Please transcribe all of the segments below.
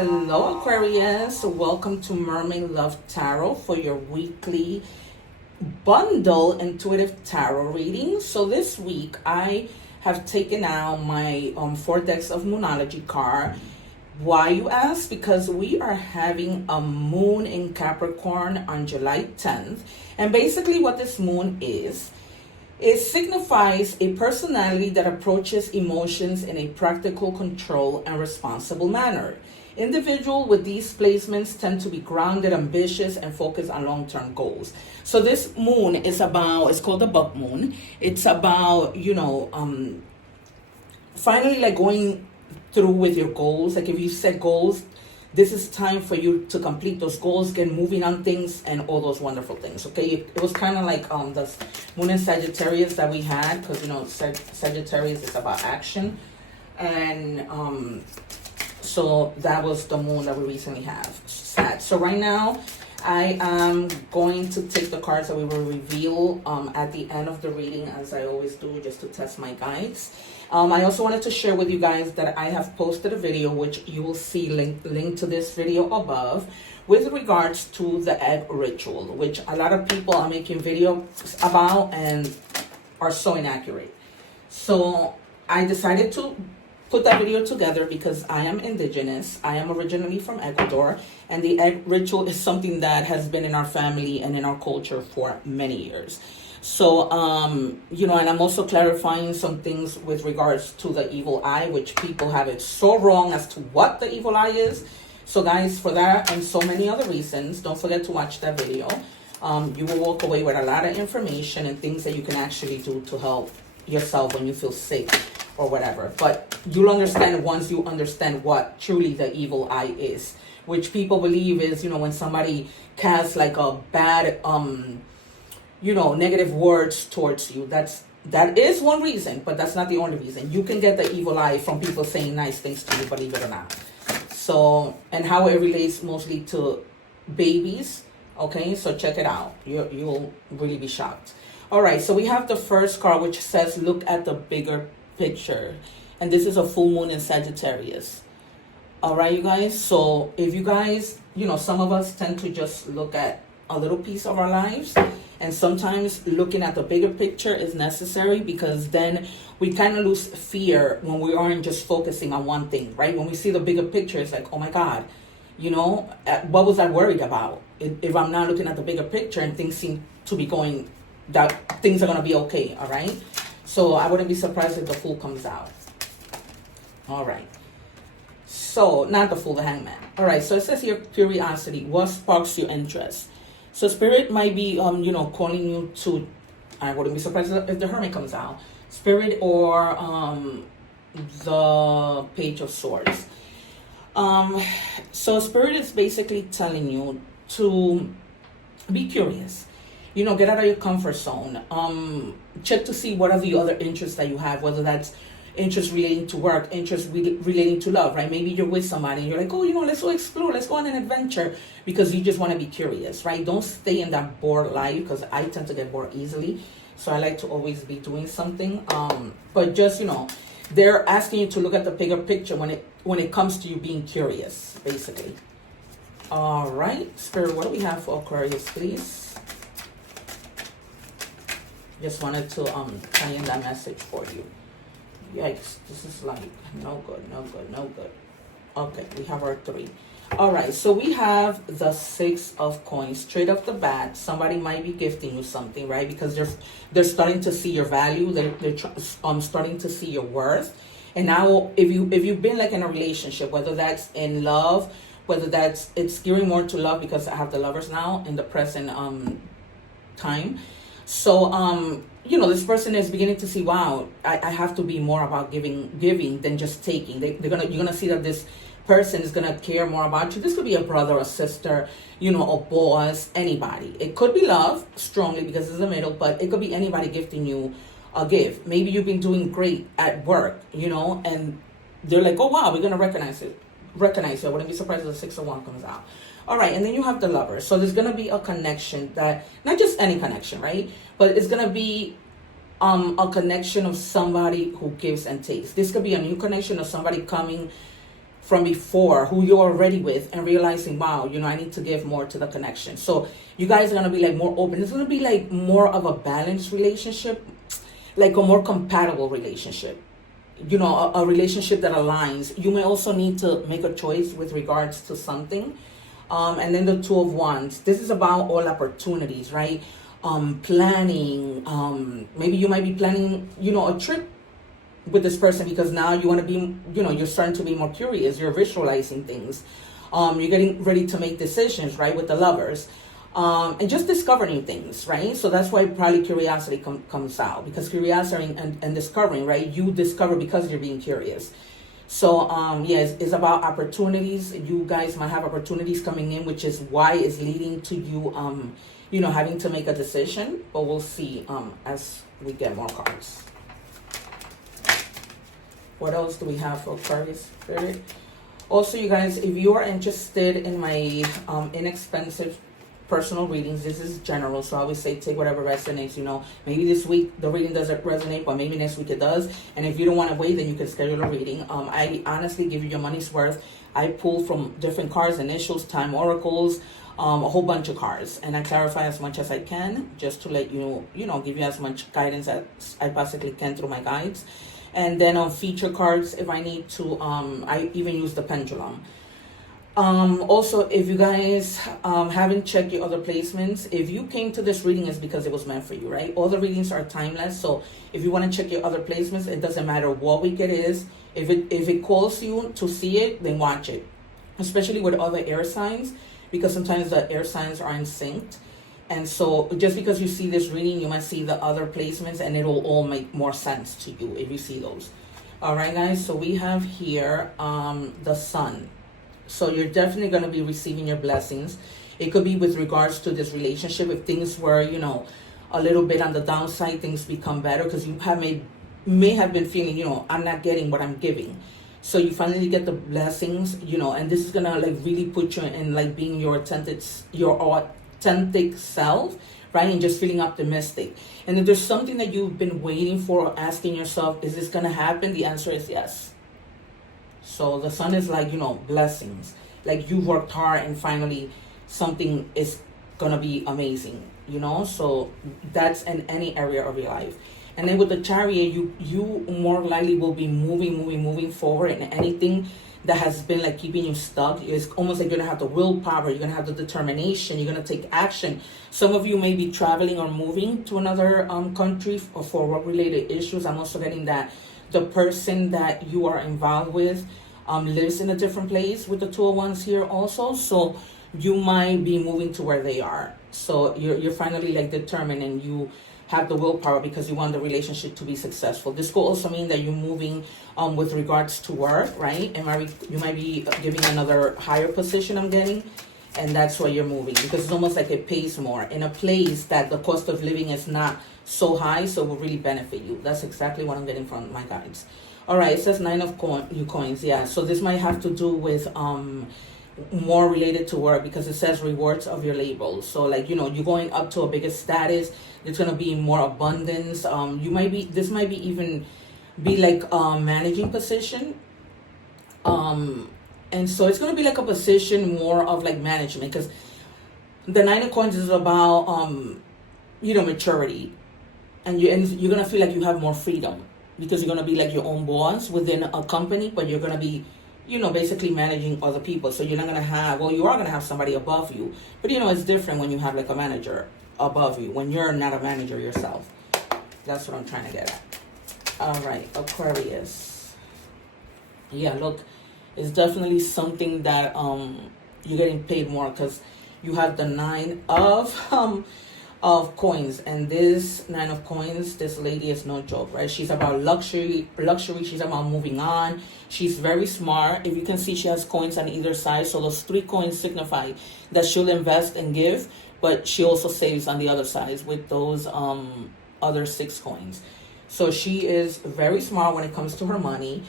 Hello, Aquarius. Welcome to Mermaid Love Tarot for your weekly bundle intuitive tarot reading. So this week I have taken out my 4 decks of Moonology card. Why, you ask? Because we are having a moon in Capricorn on July 10th. And basically what this moon is, it signifies a personality that approaches emotions in a practical, control, and responsible manner. Individuals with these placements tend to be grounded, ambitious, and focused on long-term goals. So this moon is about, it's called the bug moon. It's about, finally like going through with your goals. Like if you set goals, this is time for you to complete those goals, get moving on things, and all those wonderful things. Okay, it was kind of like the moon in Sagittarius that we had, because Sagittarius is about action, and so that was the moon that we recently have set. So right now I am going to take the cards that we will reveal at the end of the reading, as I always do, just to test my guides. I also wanted to share with you guys that I have posted a video, which you will see linked to this video above, with regards to the egg ritual, which a lot of people are making videos about and are so inaccurate. So I decided to put that video together because I am indigenous. I am originally from Ecuador, and the egg ritual is something that has been in our family and in our culture for many years. So, and I'm also clarifying some things with regards to the evil eye, which people have it so wrong as to what the evil eye is. So guys, for that and so many other reasons, don't forget to watch that video. You will walk away with a lot of information and things that you can actually do to help yourself when you feel sick or whatever. But you'll understand once you understand what truly the evil eye is, which people believe is, when somebody casts like a bad, negative words towards you. That is one reason, but that's not the only reason. You can get the evil eye from people saying nice things to you, believe it or not. So, and how it relates mostly to babies. Okay, so check it out. You'll really be shocked. All right, so we have the first card, which says, look at the bigger picture. And this is a full moon in Sagittarius. All right, you guys. So if you guys, some of us tend to just look at a little piece of our lives. And sometimes looking at the bigger picture is necessary, because then we kind of lose fear when we aren't just focusing on one thing, right? When we see the bigger picture, it's like, oh my God, what was I worried about? If I'm not looking at the bigger picture and things seem to be going, that things are going to be okay, all right? So I wouldn't be surprised if the Fool comes out. All right. So, not the Fool, the Hangman. All right, so it says here, curiosity. What sparks your interest? So Spirit might be, calling you to, I wouldn't be surprised if the Hermit comes out. Spirit or the Page of Swords. So Spirit is basically telling you to be curious. Get out of your comfort zone. Check to see what are the other interests that you have, whether that's interest relating to work, interest relating to love, right? Maybe you're with somebody and you're like, oh, let's go explore, let's go on an adventure, because you just want to be curious, right? Don't stay in that bored life, because I tend to get bored easily. So I like to always be doing something. But just, they're asking you to look at the bigger picture when it comes to you being curious, basically. All right, Spirit, what do we have for Aquarius, please? Just wanted to tie in that message for you. Yikes, this is like no good. Okay, we have our 3. All right, so we have the 6 of coins straight off the bat. Somebody might be gifting you something, right? Because they're starting to see your value. They're starting to see your worth. And now, if you've been like in a relationship, whether that's in love, whether it's gearing more to love, because I have the Lovers now in the present time. So this person is beginning to see, wow, I have to be more about giving than just taking. You're gonna see that this person is gonna care more about you. This could be a brother, a sister, a boss, anybody. It could be love strongly, because it's the middle, but it could be anybody gifting you a gift. Maybe you've been doing great at work, and they're like, oh wow, we're gonna recognize it. I wouldn't be surprised if the 6 of Wands comes out. All right, and then you have the Lover. So there's going to be a connection that, not just any connection, right? But it's going to be a connection of somebody who gives and takes. This could be a new connection of somebody coming from before, who you're already with, and realizing, wow, you know, I need to give more to the connection. So you guys are going to be like more open. It's going to be like more of a balanced relationship, like a more compatible relationship, you know, a relationship that aligns. You may also need to make a choice with regards to something. And then the Two of Wands, this is about all opportunities, right? Planning, maybe you might be planning, you know, a trip with this person, because now you want to be, you know, you're starting to be more curious, you're visualizing things, you're getting ready to make decisions, right, with the Lovers, and just discovering things, right? So that's why probably curiosity comes out, because curiosity and discovering, right, you discover because you're being curious. So yeah, it's about opportunities. You guys might have opportunities coming in, which is why it's leading to you you know, having to make a decision. But we'll see as we get more cards. What else do we have for Aquarius Spirit? Also, you guys, if you are interested in my inexpensive personal readings, this is general, so I always say take whatever resonates. You know, maybe this week the reading doesn't resonate, but maybe next week it does. And if you don't want to wait, then you can schedule a reading. I honestly give you your money's worth. I pull from different cards, initials, time oracles, a whole bunch of cards, and I clarify as much as I can, just to let you, you know, give you as much guidance as I possibly can through my guides. And then on feature cards, if I need to, I even use the pendulum. Also, if you guys haven't checked your other placements, if you came to this reading, it's because it was meant for you, right? All the readings are timeless, so if you want to check your other placements, it doesn't matter what week it is. If it calls you to see it, then watch it, especially with other air signs, because sometimes the air signs are in sync. And so just because you see this reading, you might see the other placements, and it'll all make more sense to you if you see those. All right, guys, so we have here the Sun. So you're definitely going to be receiving your blessings. It could be with regards to this relationship. If things were, you know, a little bit on the downside, things become better, because you may have been feeling, you know, I'm not getting what I'm giving. So you finally get the blessings, you know, and this is going to like really put you in like being your authentic self, right? And just feeling optimistic. And if there's something that you've been waiting for, or asking yourself, is this going to happen? The answer is yes. So the Sun is like, you know, blessings. Like you worked hard and finally something is going to be amazing, you know? So that's in any area of your life. And then with the Chariot, you more likely will be moving forward, and anything that has been like keeping you stuck, it's almost like you're gonna have the willpower, you're gonna have the determination, you're gonna take action. Some of you may be traveling or moving to another country for work-related issues. I'm also getting that the person that you are involved with lives in a different place with the Two of Wands here also. So you might be moving to where they are. So you're finally like determined, and you have the willpower because you want the relationship to be successful. This could also mean that you're moving with regards to work, right? And you might be giving another higher position, I'm getting, and that's why you're moving, because it's almost like it pays more in a place that the cost of living is not so high, so it will really benefit you. That's exactly what I'm getting from my guides. All right, it says Nine of Coins. Yeah, so this might have to do with more related to work, because it says rewards of your labels. So like, you know, you're going up to a bigger status. There's going to be more abundance. This might be even be like a managing position. And so it's going to be like a position more of like management, because the Nine of Coins is about, you know, maturity. And you're going to feel like you have more freedom, because you're going to be like your own boss within a company, but you're going to be, you know, basically managing other people. So you're not going to have, well, you are going to have somebody above you. But, you know, it's different when you have like a manager above you, when you're not a manager yourself. That's what I'm trying to get at. All right, Aquarius. Yeah, look, it's definitely something that you're getting paid more, because you have the Nine of Coins, and this Nine of Coins, this lady is no joke, right? She's about luxury. She's about moving on. She's very smart. If you can see, she has coins on either side, so those 3 coins signify that she'll invest and give, but she also saves on the other sides with those other 6 coins. So she is very smart when it comes to her money.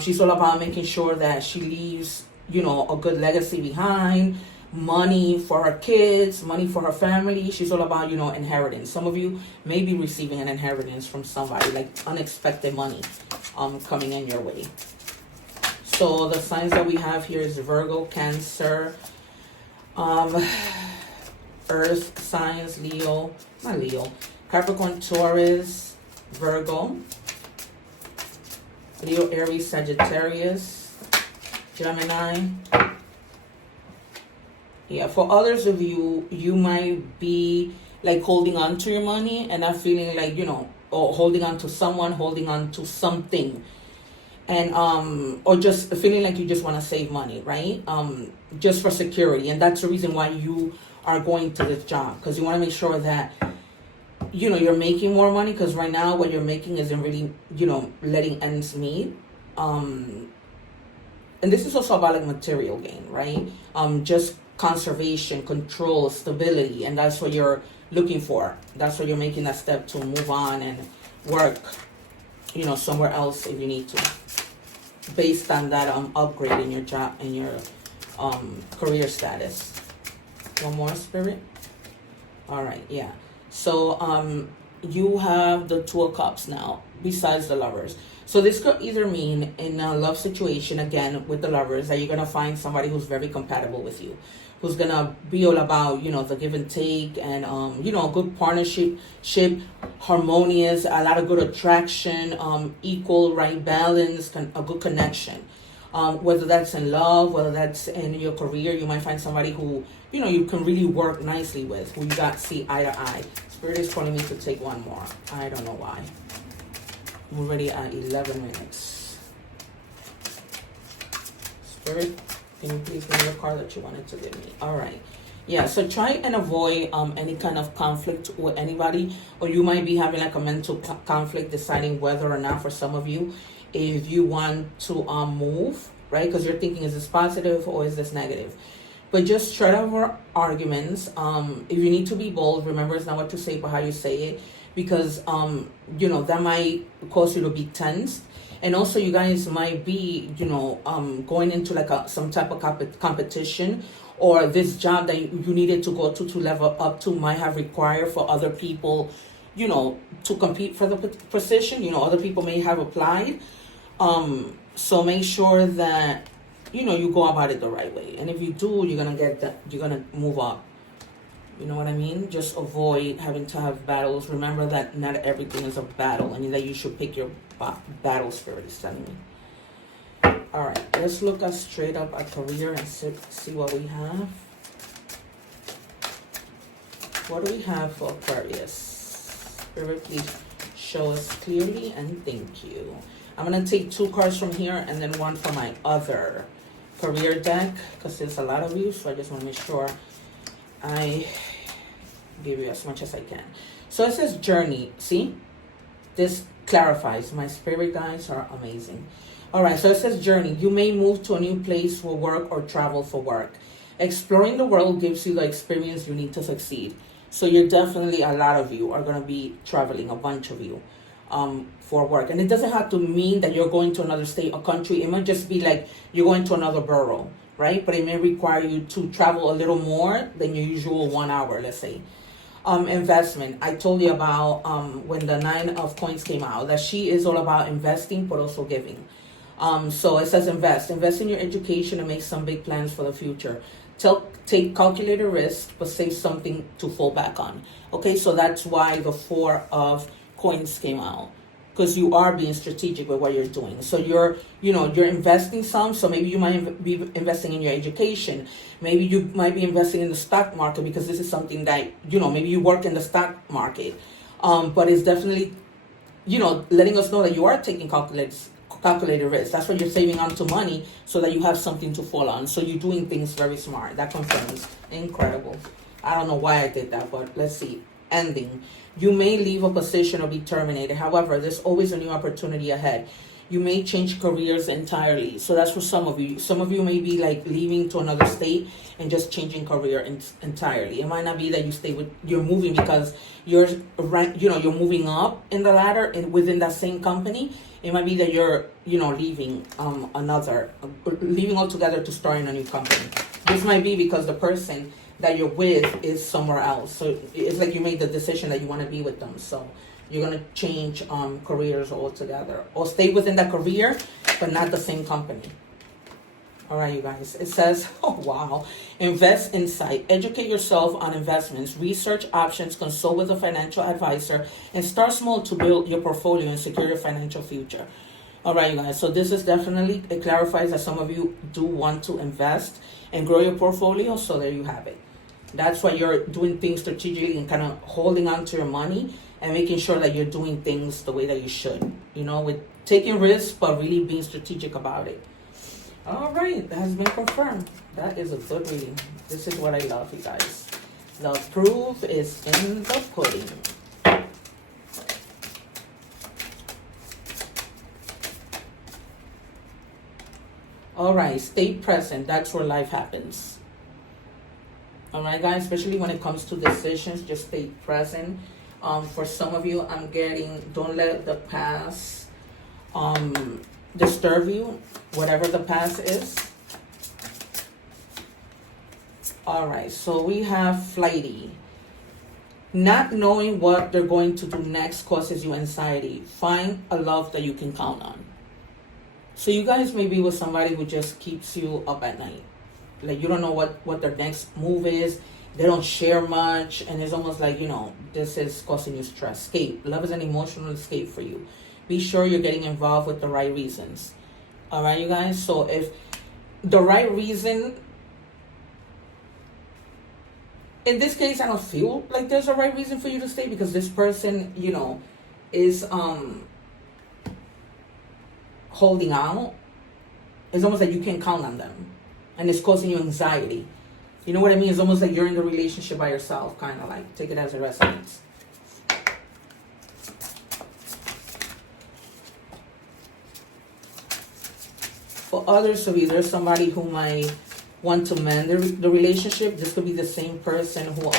She's all about making sure that she leaves, you know, a good legacy behind, money for her kids, money for her family. She's all about, you know, inheritance. Some of you may be receiving an inheritance from somebody, like unexpected money coming in your way. So the signs that we have here is Virgo, Cancer, Earth signs, Leo, not Leo, Capricorn, Taurus, Virgo, Leo, Aries, Sagittarius, Gemini. Yeah, for others of you, you might be like holding on to your money and not feeling like, you know, or holding on to someone, holding on to something. And or just feeling like you just want to save money, right? Just for security. And that's the reason why you are going to this job, because you want to make sure that, you know, you're making more money, because right now what you're making isn't really, you know, letting ends meet. And this is also about like material gain, right? Just conservation, control, stability, and that's what you're looking for. That's what you're making that step to move on and work, you know, somewhere else if you need to, based on that upgrade in your job and your career status. One more, Spirit. All right, yeah. So you have the Two of Cups now, besides the Lovers. So this could either mean in a love situation, again, with the Lovers, that you're going to find somebody who's very compatible with you, who's going to be all about, you know, the give and take and, you know, a good partnership, harmonious, a lot of good attraction, equal, right balance, a good connection. Whether that's in love, whether that's in your career, you might find somebody who, you know, you can really work nicely with, who you got see eye to eye. Spirit is telling me to take one more. I don't know why. I'm already at 11 minutes. Spirit, can you please give me the card that you wanted to give me? All right. Yeah, so try and avoid any kind of conflict with anybody, or you might be having like a mental conflict deciding whether or not, for some of you, if you want to move, right? Because you're thinking, is this positive or is this negative? But just try to avoid arguments. If you need to be bold, remember it's not what you say but how you say it, because you know, that might cause you to be tense. And also you guys might be, you know, going into like some type of competition, or this job that you needed to go to level up to might have required for other people, you know, to compete for the position. You know, other people may have applied. So make sure that, you know, you go about it the right way. And if you do, you're going to get that, you're going to move up. You know what I mean? Just avoid having to have battles. Remember that not everything is a battle, and that you should pick your battle, Spirit is telling me. All right, let's look at straight up at career and see what we have. What do we have for Aquarius? Spirit, please show us clearly, and thank you. I'm going to take 2 cards from here and then 1 from my other career deck, because there's a lot of you, so I just want to make sure I give you as much as I can. So it says journey. See, this clarifies. My spirit guides are amazing. All right, so it says journey. You may move to a new place for work or travel for work. Exploring the world gives you the experience you need to succeed. So you're definitely, a lot of you are going to be traveling, a bunch of you, for work. And it doesn't have to mean that you're going to another state or country. It might just be like you're going to another borough, right? But it may require you to travel a little more than your usual 1 hour, let's say. Investment. I told you about when the 9 of Coins came out, that she is all about investing but also giving. So it says invest in your education and make some big plans for the future. Take calculated risk but save something to fall back on. Okay, so that's why the 4 of Coins came out, because you are being strategic with what you're doing. So you're investing some. So maybe you might be investing in your education. Maybe you might be investing in the stock market, because this is something that, you know, maybe you work in the stock market. But it's definitely, you know, letting us know that you are taking calculated risk. That's why you're saving onto money, so that you have something to fall on. So you're doing things very smart. That confirms. Incredible. I don't know why I did that, but let's see. Ending. You may leave a position or be terminated. However, there's always a new opportunity ahead. You may change careers entirely. So that's for some of you. Some of you may be like leaving to another state and just changing career entirely. It might not be that you're moving because you're moving up in the ladder and within that same company. It might be that you're, leaving leaving altogether to start in a new company. This might be because the person that you're with is somewhere else. So it's like you made the decision that you want to be with them. So you're going to change careers altogether, or stay within that career, but not the same company. All right, you guys. It says, oh, wow. Invest insight. Educate yourself on investments. Research options. Consult with a financial advisor. And start small to build your portfolio and secure your financial future. All right, you guys. So this is definitely, it clarifies that some of you do want to invest and grow your portfolio. So there you have it. That's why you're doing things strategically and kind of holding on to your money and making sure that you're doing things the way that you should. You know, with taking risks, but really being strategic about it. All right, that has been confirmed. That is a good reading. This is what I love, you guys. The proof is in the pudding. All right, stay present. That's where life happens. All right, guys, especially when it comes to decisions, just stay present. For some of you, I'm getting, don't let the past disturb you, whatever the past is. All right, so we have flighty. Not knowing what they're going to do next causes you anxiety. Find a love that you can count on. So you guys may be with somebody who just keeps you up at night. Like, you don't know what their next move is. They don't share much, and it's almost like, you know, this is causing you stress. Escape. Love is an emotional escape for you. Be sure you're getting involved with the right reasons. All right, you guys? So if the right reason, in this case, I don't feel like there's a right reason for you to stay, because this person, you know, is holding out. It's almost like you can't count on them, and it's causing you anxiety. You know what I mean? It's almost like you're in the relationship by yourself, kind of like. Take it as it resonates. For others of you, there's somebody who might want to mend the relationship. This could be the same person who,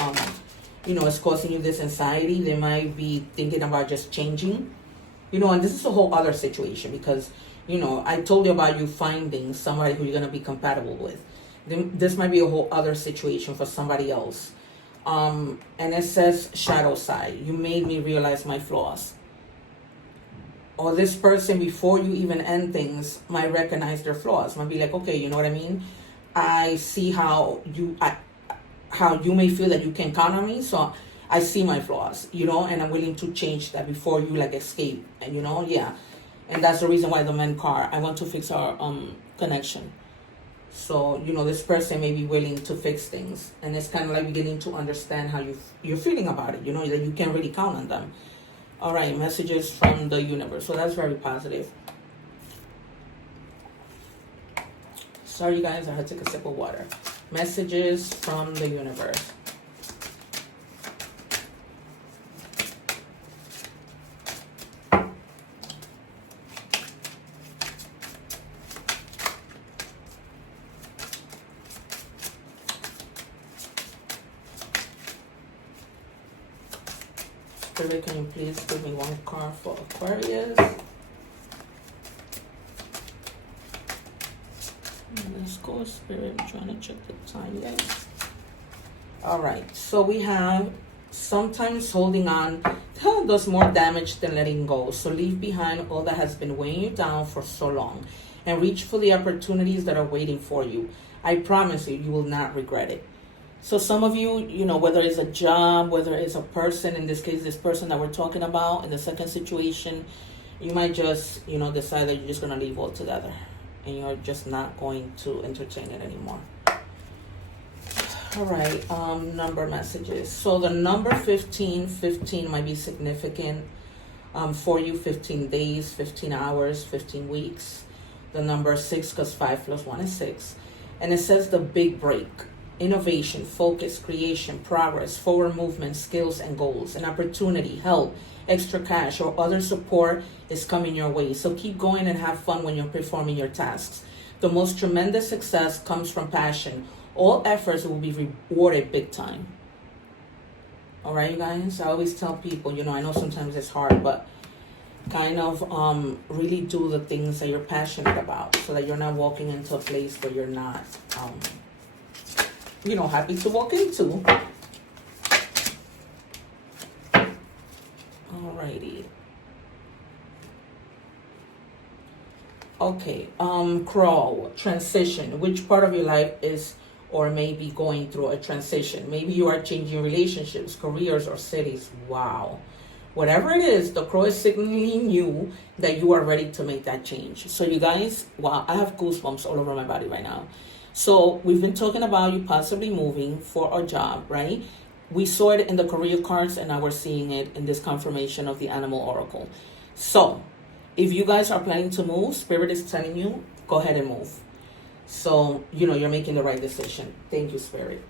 you know, is causing you this anxiety. They might be thinking about just changing. You know, and this is a whole other situation because, you know, I told you about you finding somebody who you're going to be compatible with. This might be a whole other situation for somebody else. And it says shadow side. You made me realize my flaws. Or this person, before you even end things, might recognize their flaws. Might be like, okay, you know what I mean? I see how you may feel that you can count on me. So I see my flaws, you know, and I'm willing to change that before you like escape. And, you know, yeah. And that's the reason why the man card, I want to fix our connection. So, you know, this person may be willing to fix things. And it's kind of like beginning to understand how you're feeling about it. You know, that you can't really count on them. All right, messages from the universe. So that's very positive. Sorry, you guys, I had to take a sip of water. Messages from the universe. Spirit, can you please give me one card for Aquarius? Let's go, Spirit. I'm trying to check the time, guys. All right. So we have sometimes holding on does more damage than letting go. So leave behind all that has been weighing you down for so long and reach for the opportunities that are waiting for you. I promise you, you will not regret it. So some of you, you know, whether it's a job, whether it's a person, in this case, this person that we're talking about in the second situation, you might just, you know, decide that you're just going to leave altogether and you're just not going to entertain it anymore. All right, number messages. So the number 15 might be significant for you. 15 days, 15 hours, 15 weeks. The number 6, because 5 plus 1 is 6. And it says the big break. Innovation, focus, creation, progress, forward movement, skills, and goals. An opportunity, help, extra cash, or other support is coming your way. So keep going and have fun when you're performing your tasks. The most tremendous success comes from passion. All efforts will be rewarded big time. All right, you guys? I always tell people, you know, I know sometimes it's hard, but kind of really do the things that you're passionate about so that you're not walking into a place where you're not you know, happy to walk into. Alrighty. Okay, Crow, transition. Which part of your life is or may be going through a transition? Maybe you are changing relationships, careers, or cities. Wow. Whatever it is, the Crow is signaling you that you are ready to make that change. So you guys, wow, I have goosebumps all over my body right now. So we've been talking about you possibly moving for a job, right? We saw it in the career cards, and now we're seeing it in this confirmation of the animal oracle. So if you guys are planning to move, Spirit is telling you, go ahead and move. So, you're making the right decision. Thank you, Spirit.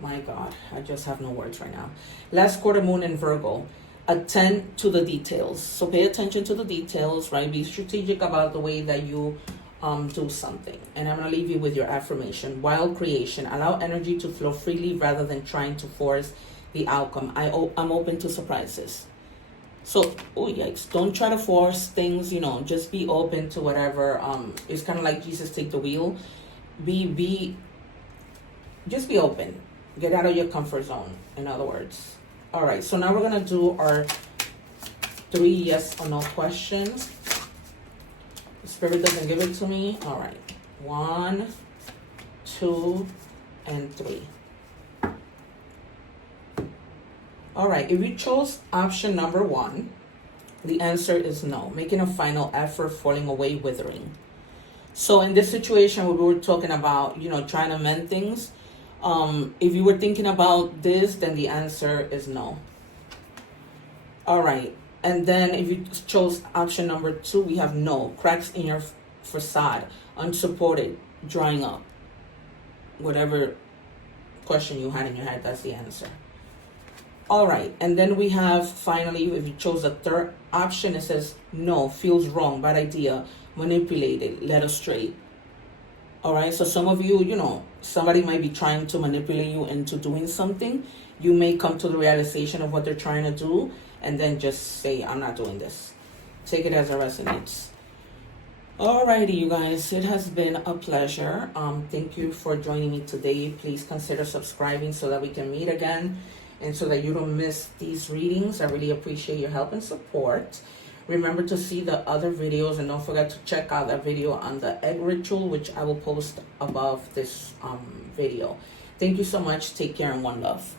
My God, I just have no words right now. Last quarter moon in Virgo. Attend to the details. So pay attention to the details, right? Be strategic about the way that you do something. And I'm going to leave you with your affirmation. Wild creation. Allow energy to flow freely rather than trying to force the outcome. I'm open to surprises. So, oh yikes, don't try to force things, just be open to whatever. It's kind of like Jesus take the wheel. Just be open. Get out of your comfort zone, in other words. All right, so now we're going to do our 3 yes or no questions. The Spirit doesn't give it to me. All right, 1, 2, and 3. All right, if you chose option number 1, the answer is no. Making a final effort, falling away, withering. So in this situation where we were talking about, trying to mend things, if you were thinking about this, then the answer is no. All right, and then if you chose option number 2, we have no. Cracks in your facade, unsupported, drying up. Whatever question you had in your head, that's the answer. All right, and then we have, finally, if you chose the third option, it says, no, feels wrong, bad idea, manipulated, led astray. All right, so some of you, somebody might be trying to manipulate you into doing something. You may come to the realization of what they're trying to do, and then just say, I'm not doing this. Take it as it resonates. Alrighty, you guys, it has been a pleasure. Thank you for joining me today. Please consider subscribing so that we can meet again, and so that you don't miss these readings. I really appreciate your help and support. Remember to see the other videos, and don't forget to check out that video on the egg ritual, which I will post above this video. Thank you so much. Take care and one love.